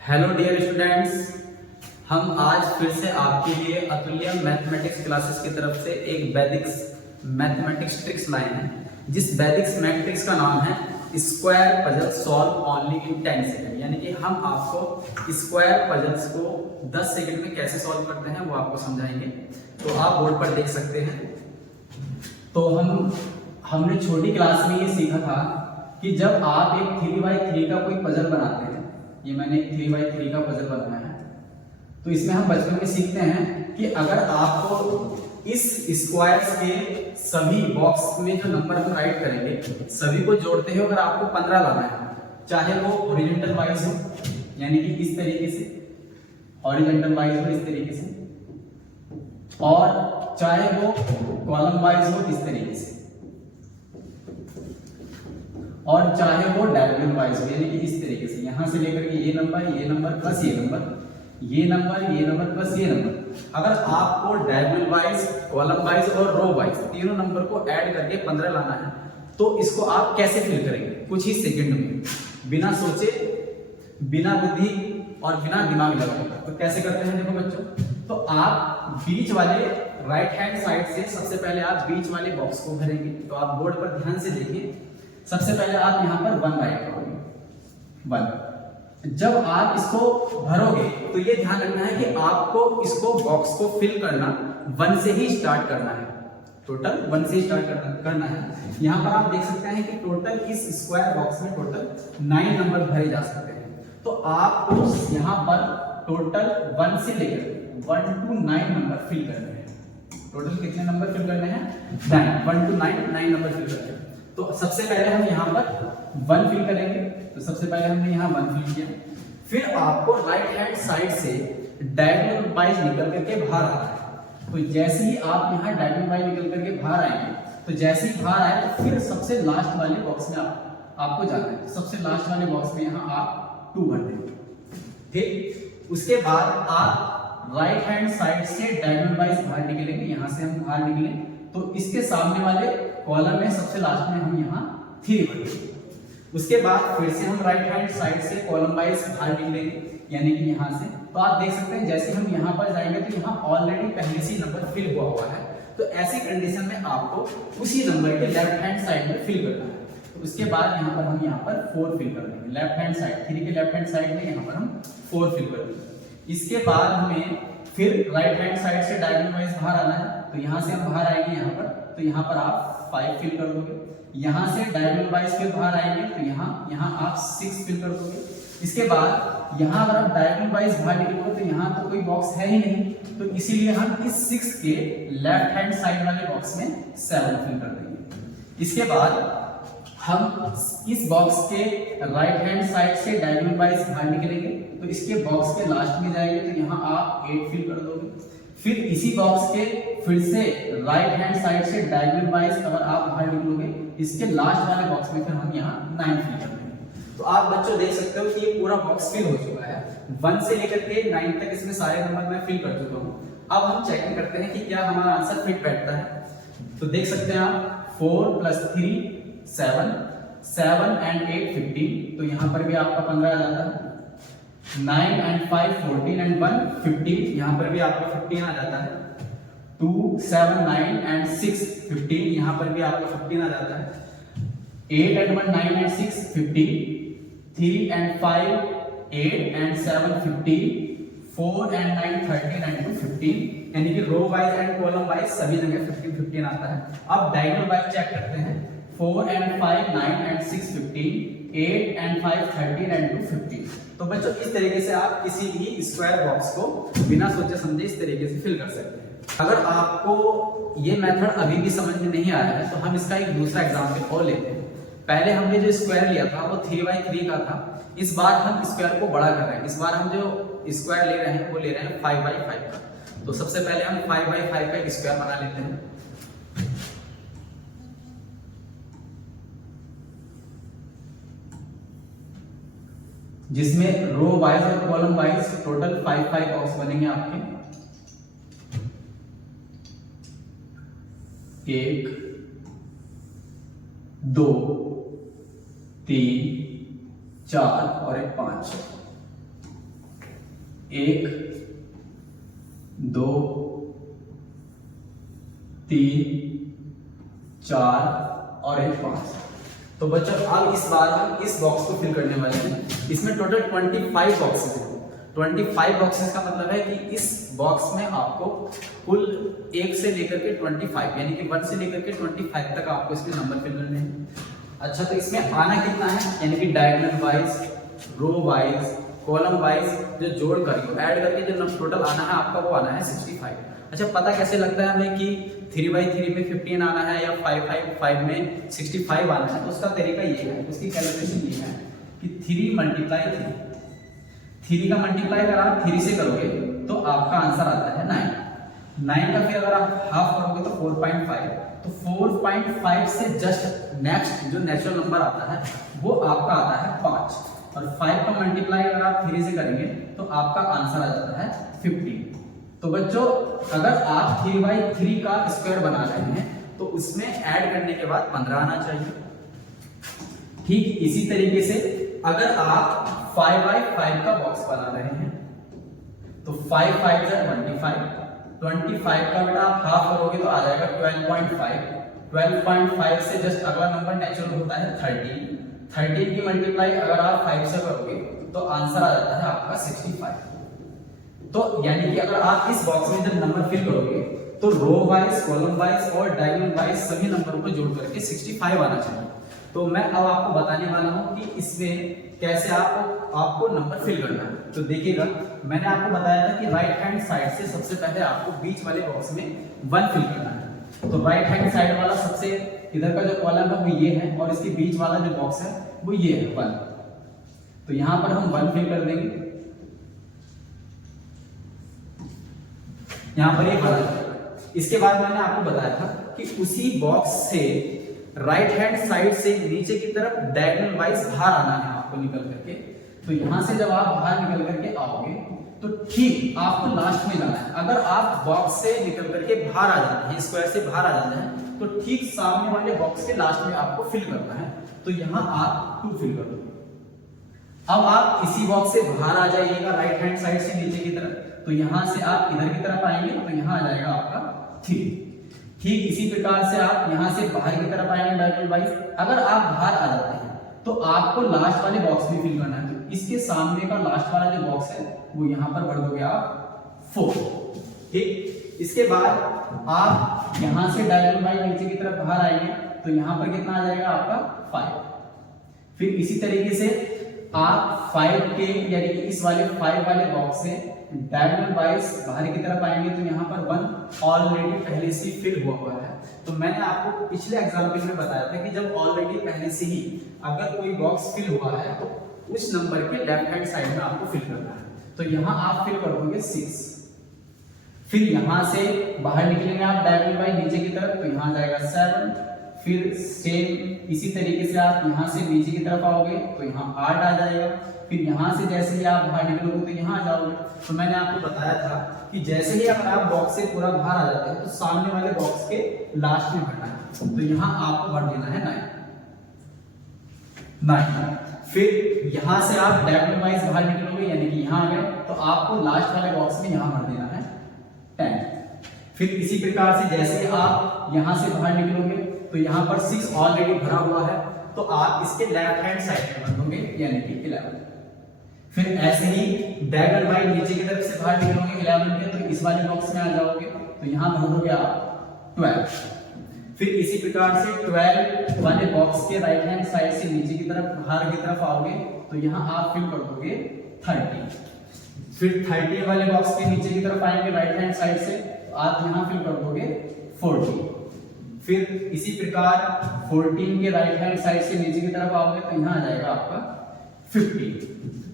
Hello dear students, हम आज फिर से आपके लिए अतुल्य मैथमेटिक्स क्लासेस की तरफ से एक वैदिक्स मैथमेटिक्स ट्रिक्स लाए हैं। जिस वैदिक्स मैथमेटिक्स का नाम है square puzzle solve only in 10 second, यानी कि हम आपको स्क्वायर पजल्स को 10 सेकंड में कैसे सॉल्व करते हैं वो आपको समझाएंगे। तो आप बोर्ड पर देख सकते हैं। तो हमने छोटी क्लास में ये सीखा था कि जब आप एक 3x3 का कोई पजल बनाते हैं, ये मैंने एक 3x3 का पजल बनाया है, तो इसमें हम बचपन में सीखते हैं कि अगर आपको इस स्क्वायर्स के सभी बॉक्स में जो नंबर हम राइट करेंगे सभी को जोड़ते हुए अगर आपको 15 लाना है, चाहे वो हॉरिजॉन्टल वाइज हो यानी कि इस तरीके से हॉरिजॉन्टल वाइज हो इस तरीके से, और चाहे वो कॉलम वाइज हो इस तरीके से, और चाहे वो डायगोनल वाइज हो यानी कि इस तरीके से, यहां से लेकर के ये नंबर प्लस ये नंबर, ये नंबर प्लस ये नंबर। अगर आपको डायगोनल वाइज, कॉलम वाइज और रो वाइज तीनों नंबर को ऐड करके 15 लाना है, तो इसको आप कैसे फिल करेंगे? कुछ ही सेकंड में, बिना सोचे, बिना बुद्धि और बिना दिमाग लगाए। तो कैसे करते हैं देखो बच्चों, तो आप बीच वाले राइट हैंड साइड से सबसे पहले आप बीच वाले बॉक्स को भरेंगे। तो आप बोर्ड पर ध्यान से देखिए, सबसे पहले आप यहाँ पर 1 राइट करोगे, 1। जब आप इसको भरोगे तो ये ध्यान रखना है कि आपको इसको बॉक्स को फिल करना 1 से ही स्टार्ट करना है, टोटल 1 से स्टार्ट करना है। यहाँ पर आप देख सकते हैं कि टोटल इस स्क्वायर बॉक्स में टोटल 9 नंबर भरे जा सकते हैं। तो आपको यहाँ पर टोटल 1 से लेकर 1 to 9 नंबर फिल करने हैं। टोटल कितने नंबर फिल करने हैं? 9, 1 to 9 नंबर फिल करने हैं। तो सबसे पहले हम यहाँ पर 1 फिल करेंगे। तो सबसे पहले हमने यहाँ 1 फिल किया। फिर आपको राइट हैंड साइड से डायगोनल वाइज निकल करके बाहर आना है। तो जैसे ही आप यहाँ डायगोनल वाइज निकल करके बाहर आएंगे, तो जैसे ही बाहर आए तो फिर सबसे लास्ट वाले बॉक्स में आपको जाना है। सबसे लास्ट वाले बॉक्स में यहाँ आप 2 भर देंगे, ठीक। उसके बाद आप राइट हैंड साइड से डायगोनल वाइज बाहर निकलेंगे। यहाँ से हम बाहर निकले तो इसके सामने वाले कॉलम में सबसे लास्ट में हम यहाँ 3 भरेंगे। उसके बाद फिर से हम राइट हैंड साइड से कॉलम वाइज बाहर निकलेंगे, यानी कि यहाँ से। तो आप देख सकते हैं जैसे हम यहाँ पर जाएंगे तो यहाँ ऑलरेडी पहले से नंबर फिल हुआ है। तो ऐसी कंडीशन में आपको उसी नंबर के लेफ्ट हैंड साइड में फिल करना है। तो उसके बाद यहाँ पर हम 4 फिल कर देंगे लेफ्ट हैंड साइड, 3 के लेफ्ट हैंड साइड में यहाँ पर हम 4 फिल कर देंगे। इसके बाद हमें फिर राइट हैंड साइड से डायगोनल वाइज बाहर आना है। तो यहाँ से हम बाहर आएंगे यहाँ पर, तो यहाँ पर आप 5 फिल कर दोगे। यहाँ से डायगोनल वाइज फिर बाहर आएंगे तो यहाँ आप 6 फिल कर दोगे। इसके बाद यहाँ अगर आप डायगोनल वाइज बाहर निकलोगे तो यहाँ तो कोई बॉक्स है ही नहीं, तो इसीलिए हम इस 6 के लेफ्ट हैंड साइड वाले बॉक्स में 7 फिल कर देंगे। इसके बाद हम इस बॉक्स के राइट हैंड साइड से डायगोनल वाइज बाहर निकलेंगे, तो इसके बॉक्स के लास्ट में जाएंगे तो यहाँ आप 8 फिल कर दोगे। फिर इसी बॉक्स के फिर से राइट हैंड साइड से डायगोनल वाइज अगर आप बाहर निकलोगे, इसके लास्ट वाले बॉक्स में फिर हम यहाँ 9 फिल कर देंगे। तो आप बच्चों देख सकते हो कि ये पूरा बॉक्स फिल हो चुका है। 1 से लेकर के 9 तक इसमें सारे नंबर मैं फिल कर चुका हूँ। अब हम चेकिंग करते हैं कि क्या हमारा आंसर फिट बैठता है। तो देख सकते हैं आप 4 + 3 7, 7 and 8 15, तो यहाँ पर भी आपका 15 आ जाता है। 9 and 5 14 and 1 15, यहाँ पर भी आपका 15 आ जाता है। 2 7 9 and 6 15, यहाँ पर भी आपका 15 आ जाता है। 8 and 1 9 and 6 15, 3 and 5 8 and 7 15, 4 and 9 13 and 2 15, यानी कि row wise and column wise सभी जगह 15 15 आता है। अब डायगोनल वाइज चेक करते हैं। 4 and 5 9 and 6 15, 8 and 5 13 and 2 15। तो बच्चों इस तरीके से आप किसी भी स्क्वायर बॉक्स को बिना सोचे समझे इस तरीके से फिल कर सकते हैं। अगर आपको ये मेथड अभी भी समझ में नहीं आया है तो हम इसका एक दूसरा एग्जाम्पल और लेते हैं। पहले हमने जो स्क्वायर लिया था वो 3x3 का था। इस बार हम स्क्वायर को बड़ा कर रहे हैं। इस बार हम जो स्क्वायर ले रहे हैं वो ले रहे हैं 5x5 का। तो सबसे पहले हम 5x5 का एक स्क्वायर बना लेते हैं। जिसमें रो वाइज और कॉलम वाइज टोटल 5 बॉक्स बनेंगे आपके। 1 2 3 4 और एक 5। 1 2 3 4 और एक 5। तो बच्चों अब इस बार हम इस बॉक्स को फिल करने वाले हैं। इसमें टोटल 25 बॉक्सेस हैं। 25 बॉक्सेस का मतलब है कि इस बॉक्स में आपको कुल 1 से लेकर के 25 यानी कि 1 से लेकर के 25 तक आपको इसमें नंबर फिल करने हैं। अच्छा, तो इसमें आना कितना है, यानी कि diagonal wise, row wise, column wise जो जोड़ करके ऐड करके जो टोटल आना है आपका वो आना है 65। अच्छा, पता कैसे लगता है हमें कि 3/3 में 15 आना है या 5 में 65 आना है? तो उसका तरीका ये है, उसकी कैलकुलेशन ये है कि 3 × 3 का मल्टीप्लाई अगर आप 3 से करोगे तो आपका आंसर आता है 9। 9 का फिर अगर आप हाफ करोगे तो 4.5। तो 4.5 से जस्ट नेक्स्ट जो नेचुरल नंबर आता है वो आपका आता है 5। और 5 का मल्टीप्लाई अगर आप 3 से करेंगे तो आपका आंसर आ जाता है 15। तो बच्चों अगर आप 3/3 का स्क्वायर बना रहे हैं तो उसमें ऐड करने के बाद 15 आना चाहिए। ठीक इसी तरीके से अगर आप 5/5 का बॉक्स बना रहे हैं तो 5 5 जा 25 का बेटा आप हाफ करोगे तो आ जाएगा 12.5। 12.5 से जस्ट अगला नंबर नेचुरल होता है 13 की मल्टीप्लाई अगर आप 5 से करोगे तो आंसर आ जाता है आपका 65। तो यानी कि अगर आप इस बॉक्स में जब नंबर फिल करोगे तो रो वाइज, कॉलम वाइज और डायगोनल वाइज सभी नंबरों को जोड़ करके 65 आना चाहिए। तो मैं अब आपको बताने वाला हूं कि इसमें कैसे आपको नंबर फिल करना है। तो देखिएगा, मैंने आपको बताया था कि राइट हैंड साइड से सबसे पहले आपको बीच वाले बॉक्स में 1 फिल करना है। तो राइट हैंड साइड वाला सबसे इधर का जो कॉलम है वो ये है और इसके बीच वाला जो बॉक्स है वो ये है 1। तो यहां पर हम 1 फिल कर देंगे। यहां पर ये बना है। इसके बाद मैंने आपको बताया था कि उसी बॉक्स से राइट हैंड साइड से नीचे की तरफ डायगोनल वाइज बाहर आना है आपको निकल करके। तो यहां से जब आप बाहर निकल करके आओगे तो ठीक आपको लास्ट में जाना है। अगर आप बॉक्स से निकल करके बाहर आ जाते हैं, स्क्वायर से बाहर आ जाते हैं, तो ठीक सामने वाले बॉक्स के लास्ट में आपको फिल करना है। तो यहां आप 2 फिल कर दो। अब आप इसी बॉक्स से बाहर आ जाइएगा राइट हैंड साइड से नीचे की तरफ। तो यहां से आप इधर की तरफ आएंगे तो यहां आ जाएगा आपका 3। ठीक इसी प्रकार से आप यहां से बाहर की तरफ आएंगे डायगोनल वाइज। अगर आप बाहर आ जाते हैं तो आपको लास्ट वाले बॉक्स में फिल करना है। तो इसके सामने का लास्ट वाला जो बॉक्स है वो यहां पर भर दोगे आप 4। ठीक, इसके बाद आप यहां से डायगोनल वाइज नीचे की तरफ बाहर आएंगे तो यहां पर कितना आ जाएगा आपका 5। फिर इसी तरीके से आप 5 के यानी कि इस वाले 5 वाले बॉक्स से डायगोनल वाइज बाहर की तरफ आएंगे तो यहाँ पर 1 ऑलरेडी पहले से फिल हुआ है। तो मैंने आपको पिछले एग्जाम्पल में बताया था कि जब ऑलरेडी पहले से ही अगर कोई बॉक्स फिल हुआ है तो उस नंबर के लेफ्ट हैंड साइड में आपको फिल करना है। तो यहाँ आप फिल कर दोगे 6। फिर यहाँ से बाहर निकलेंगे आप डायगोनल वाइज नीचे की तरफ तो यहाँ जाएगा 7। फिर सेम इसी तरीके से आप यहाँ से नीचे की तरफ आओगे तो यहाँ 8 आ जाएगा। फिर यहाँ से जैसे ही आप बाहर निकलोगे तो यहाँ आ जाओगे। तो मैंने आपको बताया था कि जैसे ही अगर आप बॉक्स से पूरा बाहर आ जाते हैं तो सामने वाले बॉक्स के लास्ट में भरना है। तो यहाँ आपको भर देना है 9। फिर यहाँ से आप डायगोनल वाइज बाहर निकलोगे यानी कि यहाँ आ गए तो आपको लास्ट वाले बॉक्स में यहाँ भर देना है 10। फिर इसी प्रकार से जैसे आप यहाँ से बाहर निकलोगे तो यहाँ पर 6 ऑलरेडी भरा हुआ है तो आप इसके लेफ्ट हैंड साइड में भर दोगे यानी कि 11। फिर ऐसे ही डायगोनल वाइज नीचे की तरफ से बाहर निकलोगे 11 के तो इस वाले बॉक्स में आ जाओगे तो यहाँ भर दोगे आप 12। फिर इसी प्रकार से 12 वाले बॉक्स के राइट हैंड साइड से नीचे की तरफ बाहर की तरफ आओगे तो यहाँ आप फिल कर दोगे 30। फिर 30 वाले बॉक्स के नीचे की तरफ आएंगे राइट हैंड साइड से तो आप यहाँ फिल कर दोगे 40। फिर इसी प्रकार 14 के राइट हैंड साइड से नीचे की तरफ आओगे तो यहाँ आ जाएगा आपका 50।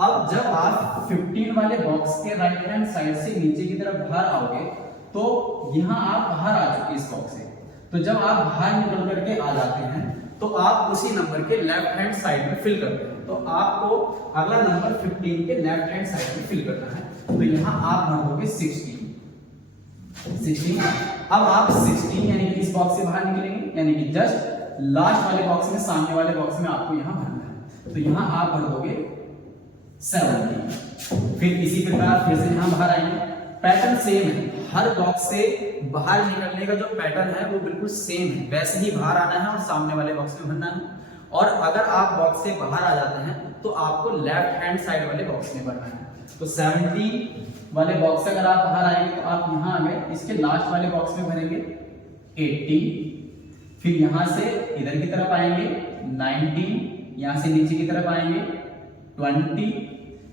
अब जब आप 15 वाले बॉक्स के राइट हैंड साइड से नीचे की तरफ बाहर आओगे तो यहाँ आप बाहर आ चुके इस बॉक्स से। तो जब आप बाहर निकल करके आ जाते हैं तो आप उसी नंबर के लेफ्ट हैंड साइड में फिल करते हैं। तो आपको अगला नंबर 15 के लेफ्ट हैंड साइड में फिल करना है। तो यहाँ आप भर दोगे 16। अब आप 16 यानी कि इस बॉक्स से बाहर निकलेंगे यानी कि जस्ट लास्ट वाले बॉक्स में सामने वाले बॉक्स में आपको यहाँ भरना है। तो यहाँ आप भर दोगे 17। फिर इसी प्रकार फिर से यहाँ बाहर आएंगे, पैटर्न सेम है, हर बॉक्स से बाहर निकलने का जो पैटर्न है वो बिल्कुल सेम है, वैसे ही बाहर आना है और सामने वाले बॉक्स में भरना है। और अगर आप बॉक्स से बाहर आ जाते हैं तो आपको लेफ्ट हैंड साइड वाले बॉक्स में भरना है। तो 70 वाले बॉक्स से अगर आप बाहर आएंगे तो आप यहाँ आ गए, इसके लास्ट वाले बॉक्स में भरेंगे 80, फिर यहाँ से इधर की तरफ आएंगे 90, यहाँ से नीचे की तरफ आएंगे 20,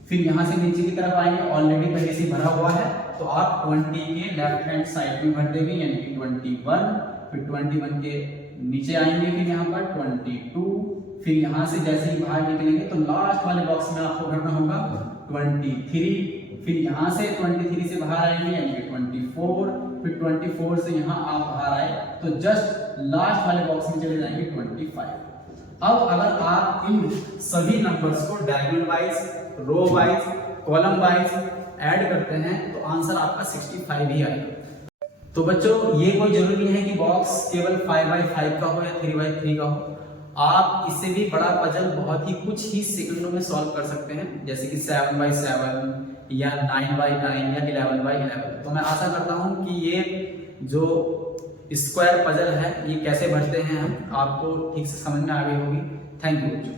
फिर यहाँ से नीचे की तरफ आएंगे, ऑलरेडी पहले से भरा हुआ है तो आप 20 के लेफ्ट हैंड साइड में भर देंगे, यानी कि 21, फिर 21 के नीचे आएंगे, फिर यहाँ पर 22, फिर यहाँ से जैसे ही बाहर निकलेंगे तो लास्ट वाले बॉक्स में आपको भरना होगा 23, फिर यहाँ से 23 से बाहर आएंगे यानी कि 24, फिर 24 से यहाँ आप बाहर आए तो जस्ट लास्ट वाले बॉक्स में चले जाएंगे 25। अब अगर आप इन सभी नंबर्स को diagonal wise, row wise, column wise add करते हैं तो आंसर आपका 65 ही आएगा। तो बच्चों ये कोई जरूरी नहीं है कि बॉक्स केवल 5x5 का हो या 3x3 का हो, आप इससे भी बड़ा पजल बहुत ही कुछ ही सेकंडों में सॉल्व कर सकते हैं, जैसे कि 7x7 या 9x9 या 11x11। तो मैं आशा करता हूं कि ये जो स्क्वायर पजल है ये कैसे भरते हैं हम आपको ठीक से समझ में आ गई होगी। Thank you.